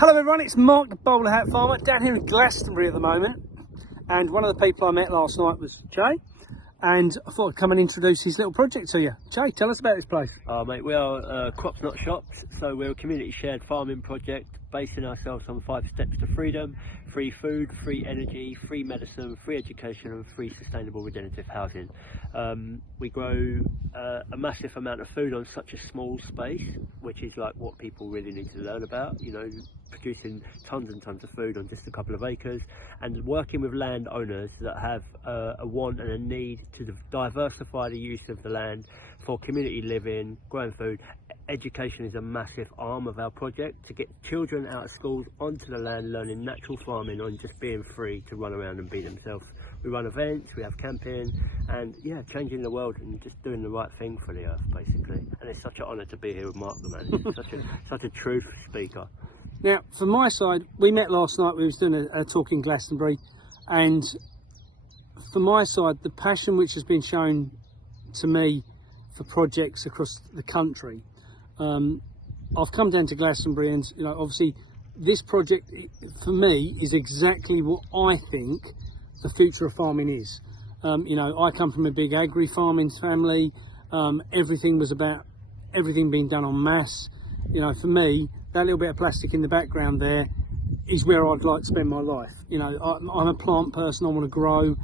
Hello everyone, it's Mark the Bowlerhat Farmer down here in Glastonbury at the moment, and one of the people I met last night was Jay, and I thought I'd come and introduce his little project to you. Jay, tell us about this place. Mate, we are Crops Not Shops, so we're a community shared farming project basing ourselves on 5 steps to freedom: free food, free energy, free medicine, free education and free sustainable regenerative housing. We grow a massive amount of food on such a small space, which is like what people really need to learn about, you know, producing tons and tons of food on just a couple of acres, and working with landowners that have a want and a need to diversify the use of the land for community living, growing food. Education is a massive arm of our project, to get children out of schools onto the land learning natural farming and just being free to run around and be themselves. We run events, we have camping, and yeah, changing the world and just doing the right thing for the earth basically. And it's such an honour to be here with Mark the man. He's such a truth speaker. Now, from my side, we met last night, we was doing a talk in Glastonbury, and from my side, the passion which has been shown to me for projects across the country, I've come down to Glastonbury, and you know, obviously this project for me is exactly what I think the future of farming is. You know, I come from a big agri farming family. Everything was about everything being done en masse. You know, for me, that little bit of plastic in the background there is where I'd like to spend my life. You know, I'm a plant person, I want to grow.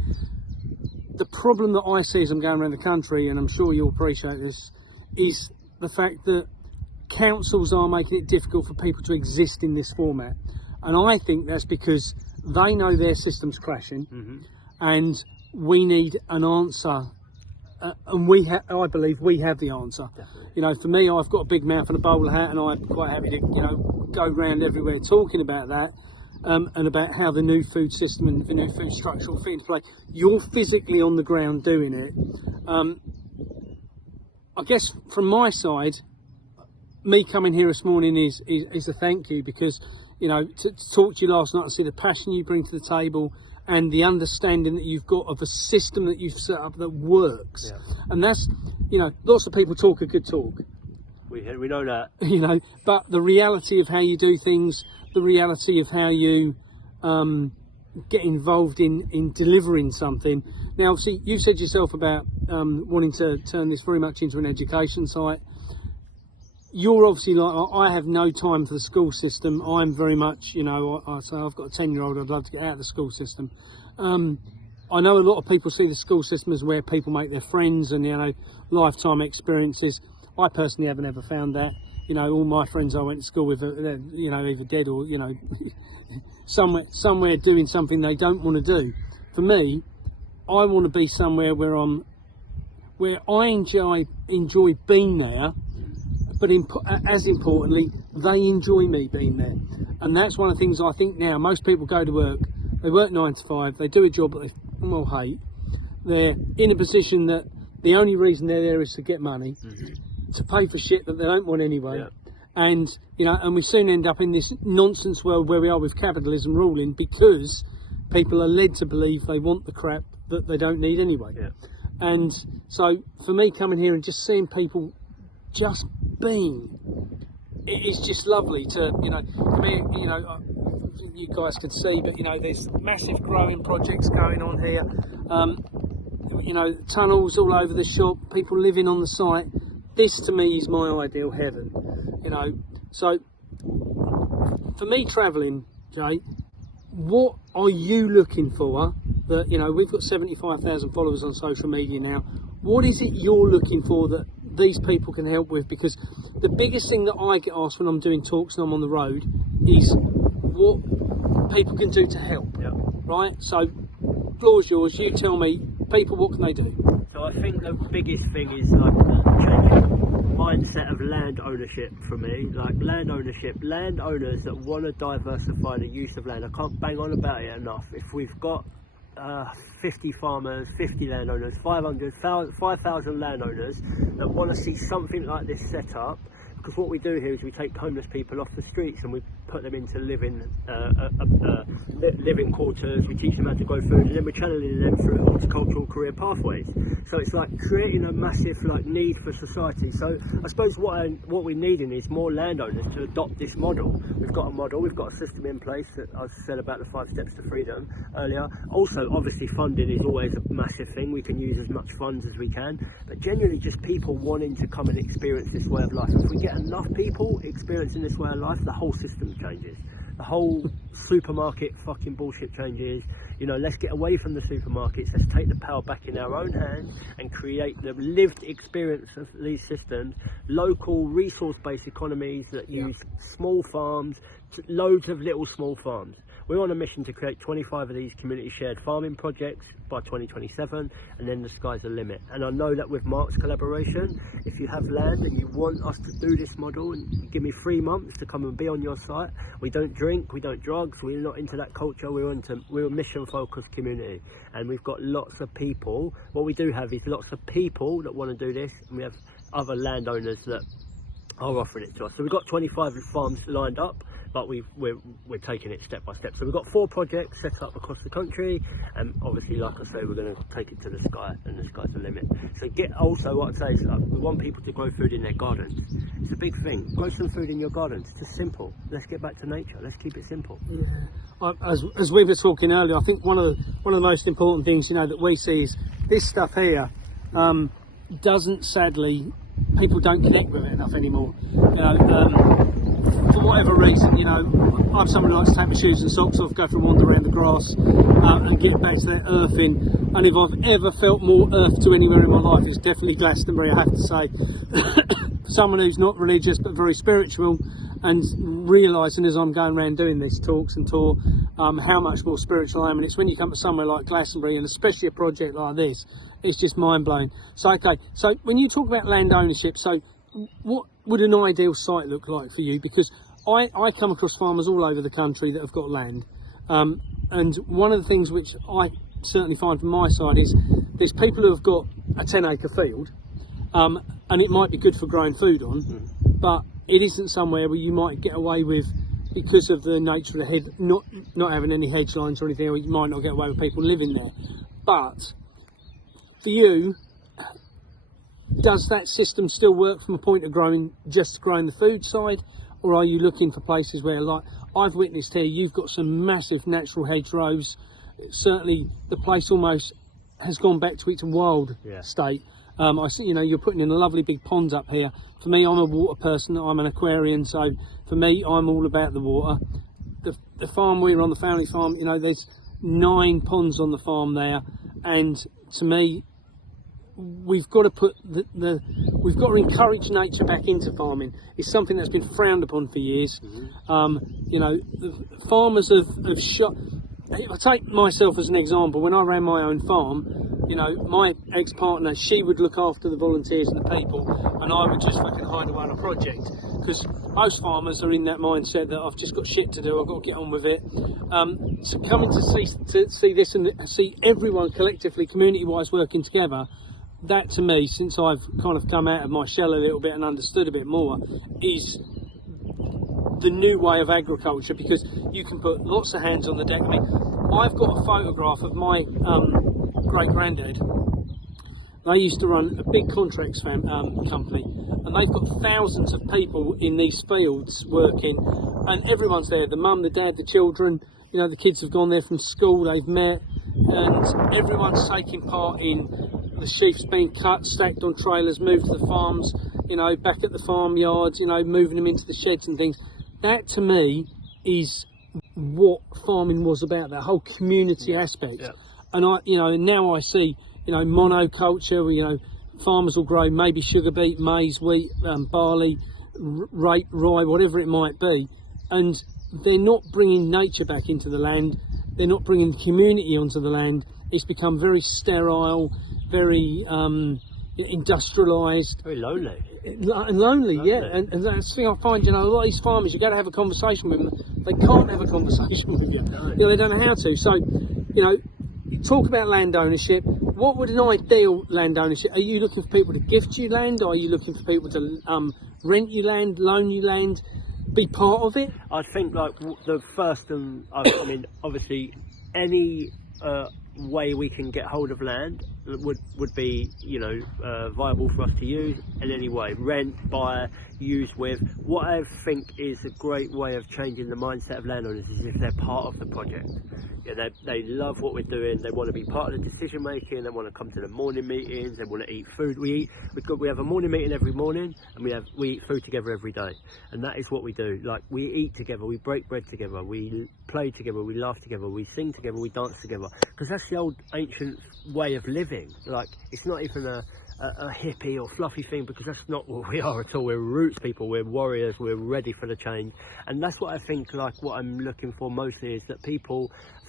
The problem that I see as I'm going around the country, and I'm sure you'll appreciate this, is the fact that councils are making it difficult for people to exist in this format. And I think that's because they know their system's crashing, and we need an answer. And I believe we have the answer. Definitely. You know, for me, I've got a big mouth and a bowler hat, and I'm quite happy to, you know, go around everywhere talking about that, and about how the new food system and the new food structure will fit into play. You're physically on the ground doing it. I guess from my side, me coming here this morning is a thank you, because, you know, to talk to you last night and see the passion you bring to the table, and the understanding that you've got of a system that you've set up that works. Yeah. And that's, you know, lots of people talk a good talk. We know that. You know, but the reality of how you do things, the reality of how you get involved in delivering something. Now, obviously, you said yourself about wanting to turn this very much into an education site. You're obviously like, I have no time for the school system. I'm very much, you know, I say I've got a 10-year-old, I'd love to get out of the school system. I know a lot of people see the school system as where people make their friends and, you know, lifetime experiences. I personally haven't ever found that. You know, all my friends I went to school with, they're, you know, either dead or, you know, somewhere doing something they don't want to do. For me, I want to be somewhere where I enjoy being there, but as importantly, they enjoy me being there. And that's one of the things I think now. Most people go to work, they work 9 to 5, they do a job that they well hate. They're in a position that the only reason they're there is to get money, to pay for shit that they don't want anyway. Yeah. And, you know, and we soon end up in this nonsense world where we are with capitalism ruling, because people are led to believe they want the crap that they don't need anyway. Yeah. And so for me, coming here and just seeing people just being, it's just lovely to, you know, for me, you know, you guys can see, but you know, there's massive growing projects going on here. You know, tunnels all over the shop, people living on the site. This to me is my ideal heaven, you know. So for me travelling, Jay, what are you looking for? That, you know, we've got 75,000 followers on social media now. What is it you're looking for that these people can help with? Because the biggest thing that I get asked when I'm doing talks and I'm on the road is what people can do to help. Yep. Right? So, floor's yours. You tell me, people, what can they do? So I think the biggest thing is like changing mindset of land ownership for me. Like land ownership, landowners that want to diversify the use of land. I can't bang on about it enough. If we've got 50 farmers, 50 landowners, 5,000 landowners that want to see something like this set up, because what we do here is we take homeless people off the streets and we put them into living quarters. We teach them how to grow food, and then we're channeling them through horticultural career pathways. So it's like creating a massive need for society. So I suppose what we're needing is more landowners to adopt this model. We've got a model, we've got a system in place that I said about the 5 steps to freedom earlier. Also, obviously, funding is always a massive thing. We can use as much funds as we can, but generally just people wanting to come and experience this way of life. If we get enough people experiencing this way of life, the whole system changes. The whole supermarket fucking bullshit changes. You know, let's get away from the supermarkets. Let's take the power back in our own hands and create the lived experience of these systems. Local resource-based economies that use small farms, loads of little small farms. We're on a mission to create 25 of these community shared farming projects by 2027, and then the sky's the limit. And I know that with Mark's collaboration, if you have land and you want us to do this model, and you give me 3 months to come and be on your site, we don't drink, we don't drugs, we're not into that culture, we're a mission focused community, and we've got lots of people. What we do have is lots of people that want to do this, and we have other landowners that are offering it to us. So we've got 25 farms lined up, but we're taking it step by step. So we've got 4 projects set up across the country, and obviously, like I say, we're going to take it to the sky, and the sky's the limit. So also what I'd say is we want people to grow food in their gardens. It's a big thing. Grow some food in your gardens. It's just simple. Let's get back to nature. Let's keep it simple. Yeah. As we were talking earlier, I think one of the most important things that we see is this stuff here doesn't, sadly, people don't connect with it enough anymore. For whatever reason, I'm someone who likes to take my shoes and socks off, go for a wander around the grass, and get back to that earthing. And if I've ever felt more earth to anywhere in my life, it's definitely Glastonbury, I have to say. For someone who's not religious but very spiritual, and realising as I'm going around doing these talks and tour, how much more spiritual I am. And it's when you come to somewhere like Glastonbury, and especially a project like this, it's just mind-blowing. So okay, so when you talk about land ownership, so what would an ideal site look like for you? Because I come across farmers all over the country that have got land, and one of the things which I certainly find from my side is there's people who have got a 10-acre field, and it might be good for growing food on, but it isn't somewhere where you might get away with, because of the nature of the not having any hedge lines or anything, or you might not get away with people living there. But for you, does that system still work from a point of growing the food side, or are you looking for places where, like I've witnessed here, you've got some massive natural hedgerows? Certainly the place almost has gone back to its wild state. I see, you're putting in a lovely big ponds up here. For me, I'm a water person, I'm an aquarian, so for me, I'm all about the water. The farm we're on, the family farm, there's 9 ponds on the farm there, and to me, we've got to put we've got to encourage nature back into farming. It's something that's been frowned upon for years. The farmers have shot. If I take myself as an example, when I ran my own farm, my ex-partner, she would look after the volunteers and the people, and I would just fucking hide away on a project. Because most farmers are in that mindset that I've just got shit to do, I've got to get on with it. So coming to see this and see everyone collectively, community-wise working together, that to me, since I've kind of come out of my shell a little bit and understood a bit more, is the new way of agriculture, because you can put lots of hands on the deck. I mean, I've got a photograph of my great granddad. They used to run a big contracts company, and they've got thousands of people in these fields working, and everyone's there, the mum, the dad, the children, the kids have gone there from school, they've met, and everyone's taking part in the sheep's being cut, stacked on trailers, moved to the farms, back at the farmyards, moving them into the sheds and things. That to me is what farming was about, that whole community aspect. Yeah. And now I see, monoculture, farmers will grow maybe sugar beet, maize, wheat, barley, rye, whatever it might be, and they're not bringing nature back into the land, they're not bringing the community onto the land. It's become very sterile, very industrialised, very lonely, and lonely. Yeah. And that's the thing I find. A lot of these farmers, you got to have a conversation with them. They can't have a conversation with you. They don't know how to. So, you talk about land ownership. What would an ideal land ownership? Are you looking for people to gift you land? Or are you looking for people to rent you land, loan you land, be part of it? I think like the first and I mean obviously any way we can get hold of land would be, you know, viable for us to use in any way, rent, buy, use with. What I think is a great way of changing the mindset of landowners is if they're part of the project. Yeah, they love what we're doing, they want to be part of the decision making, they want to come to the morning meetings, they want to eat food. We have a morning meeting every morning, and we eat food together every day, and that is what we do. Like, we eat together, we break bread together, we play together, we laugh together, we sing together, we dance together, because that's the old ancient way of living. Like, it's not even a hippie or fluffy thing, because that's not what we are at all. We're roots people, we're warriors, we're ready for the change. And that's what I think, like, what I'm looking for mostly is that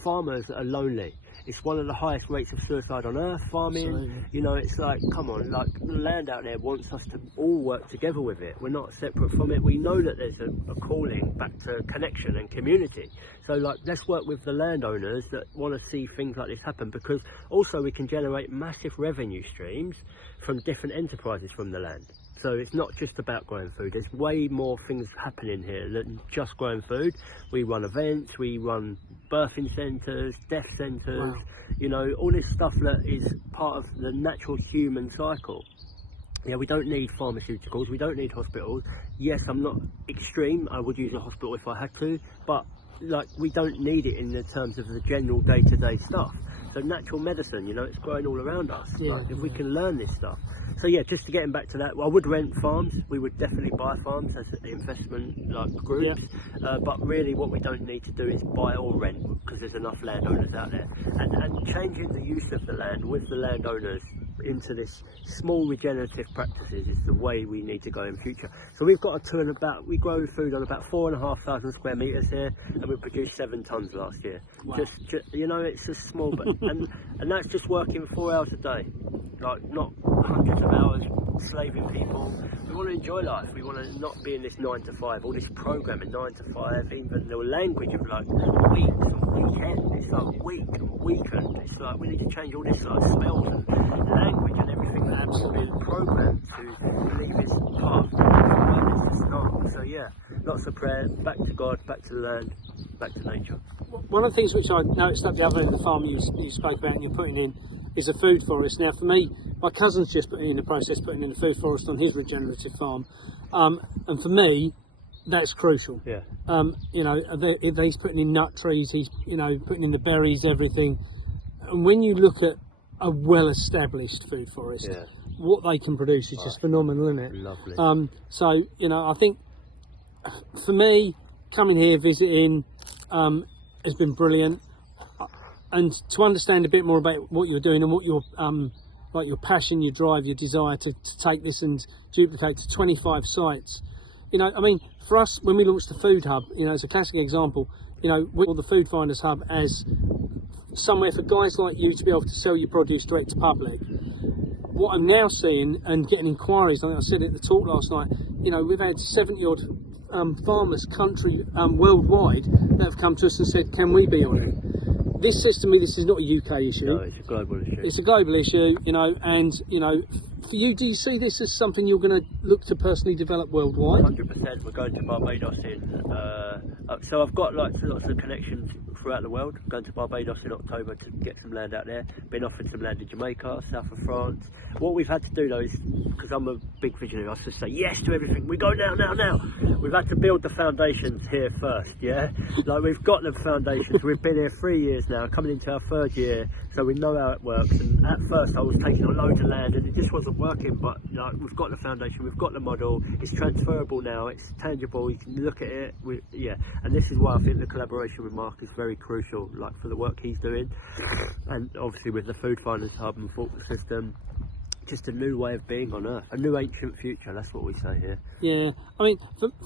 farmers are lonely. It's one of the highest rates of suicide on earth, farming. Absolutely. You know, it's like, come on, like, the land out there wants us to all work together with it. We're not separate from it. We know that there's a calling back to connection and community. So, like, let's work with the landowners that want to see things like this happen, because also we can generate massive revenue streams from different enterprises from the land. So it's not just about growing food. There's way more things happening here than just growing food. We run events, we run birthing centres, death centres, Wow. you know, all this stuff that is part of the natural human cycle. Yeah, we don't need pharmaceuticals, we don't need hospitals. Yes, I'm not extreme, I would use a hospital if I had to, but like, we don't need it in the terms of the general day-to-day stuff. So natural medicine, you know, it's growing all around us. Yeah, like, if we yeah. can learn this stuff. So yeah, just to getting back to that, I would rent farms. We would definitely buy farms as investment like groups. But really, what we don't need to do is buy or rent, because there's enough landowners out there. And changing the use of the land with the landowners into this small regenerative practices is the way we need to go in future. So we've got we grow food on about 4,500 square meters here, and we produced 7 tons last year. Wow. Just you know, it's just small, but and that's just working 4 hours a day, like not hundreds of hours slaving people. We want to enjoy life. We want to not be in this 9 to 5, all this programming 9 to 5, even the language of like week and weekend. It's like week and weekend. It's like we need to change all this like spells and language and everything that has been programmed to believe is part of it's just not. So yeah, lots of prayer, back to God, back to the land, back to nature. One of the things which I noticed up the other end of the farm you spoke about and you're putting in is a food forest. Now, for me, my cousin's just putting in the process, putting in a food forest on his regenerative farm, and for me, that's crucial. Yeah. You know, he's putting in nut trees, he's, you know, putting in the berries, everything. And when you look at a well-established food forest, Yeah. what they can produce is just phenomenal, isn't it? Lovely. So, you know, I think for me, coming here, visiting, has been brilliant. And to understand a bit more about what you're doing and what your like your passion, your drive, your desire to take this and duplicate to 25 sites. You know, I mean, for us, when we launched the Food Hub, you know, as a classic example, you know, we saw the Food Finders Hub as somewhere for guys like you to be able to sell your produce direct to public. What I'm now seeing and getting inquiries, I think I said it at the talk last night, you know, we've had 70 odd farmers worldwide that have come to us and said, can we be on it? This system, this is not a UK issue. No, it's a global issue. It's a global issue, you know, and, you know, for you, do you see this as something you're going to look to personally develop worldwide? 100%. We're going to Barbados so I've got lots of connections throughout the world. I'm going to Barbados in October to get some land out there. Been offered some land in Jamaica, south of France. What we've had to do though is, because I'm a big visionary, I just say yes to everything. We go now. We've had to build the foundations here first, yeah? Like, we've got the foundations. We've been here 3 years now, coming into our 3rd year, so we know how it works. And at first I was taking on loads of land and it just wasn't working, but like, we've got the foundation, we've got the model, it's transferable now, it's tangible, you can look at it. And this is why I think the collaboration with Mark is very crucial, like, for the work he's doing, and obviously with the Food Finders Hub and Faulkner system. Just a new way of being on Earth, a new ancient future, that's what we say here. Yeah, I mean,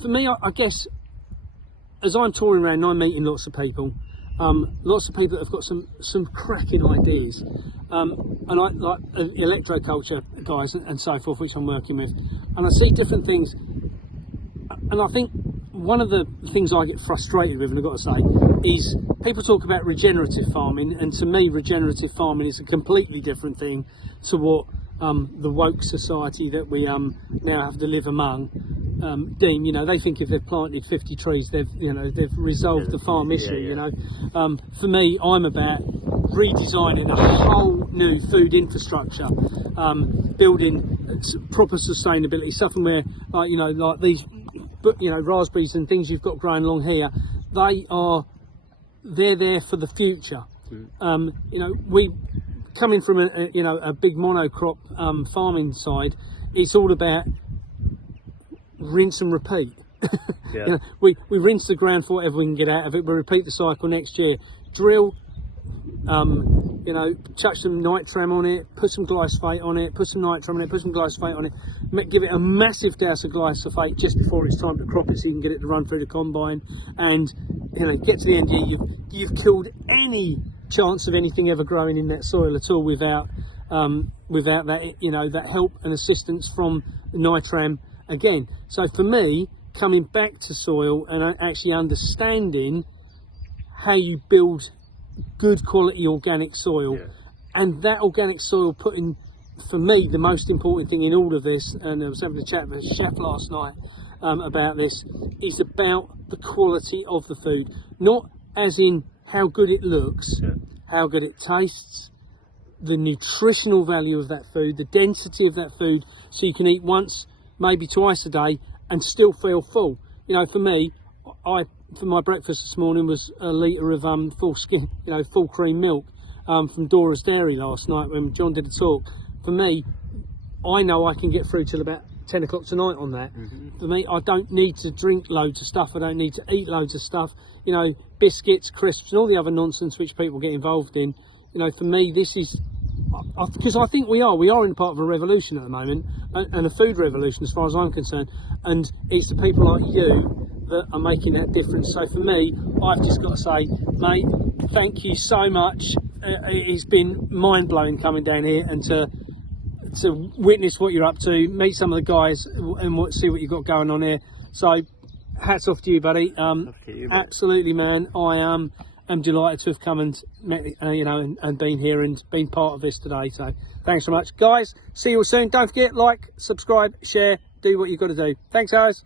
for me, I guess, as I'm touring around and I'm meeting lots of people that have got some cracking ideas, and I like electroculture guys and so forth, which I'm working with, and I see different things, and I think one of the things I get frustrated with, and I've got to say, is people talk about regenerative farming, and to me, regenerative farming is a completely different thing to what the woke society that we now have to live among deem. You know, they think if they've planted 50 trees, they've resolved the farm issue. You know, for me, I'm about redesigning a whole new food infrastructure, building proper sustainability, something where, like these, raspberries and things you've got growing along here, they're there for the future. We coming from a big monocrop farming side, it's all about rinse and repeat. We rinse the ground for whatever we can get out of it, we repeat the cycle next year, drill, chuck some nitram on it, put some glyphosate on it, put some nitram on it, put some glyphosate on it, give it a massive douse of glyphosate just before it's time to crop it so you can get it to run through the combine, and get to the end of the year, you've killed any chance of anything ever growing in that soil at all without that that help and assistance from nitram again. So for me, coming back to soil and actually understanding how you build good quality organic soil, and that organic soil putting, for me, the most important thing in all of this, and I was having a chat with a chef last night about this, is about the quality of the food, not as in how good it looks, how good it tastes, the nutritional value of that food, the density of that food, so you can eat once, maybe twice a day and still feel full. For me, for my breakfast this morning was a litre of full cream milk from Dora's Dairy last night when John did a talk. For me, I know I can get through till about 10 o'clock tonight on that. For me, I don't need to drink loads of stuff, I don't need to eat loads of stuff, biscuits, crisps and all the other nonsense which people get involved in. For me, this is, because I think we are in part of a revolution at the moment, and a food revolution as far as I'm concerned, and it's the people like you that are making that difference. So for me, I've just got to say, mate, thank you so much. It's been mind-blowing coming down here and to witness what you're up to, meet some of the guys and see what you've got going on here. So hats off to you, buddy. Absolutely, man. I am delighted to have come and met, and been here and been part of this today. So thanks so much, guys. See you all soon. Don't forget, like, subscribe, share, do what you've got to do. Thanks, guys.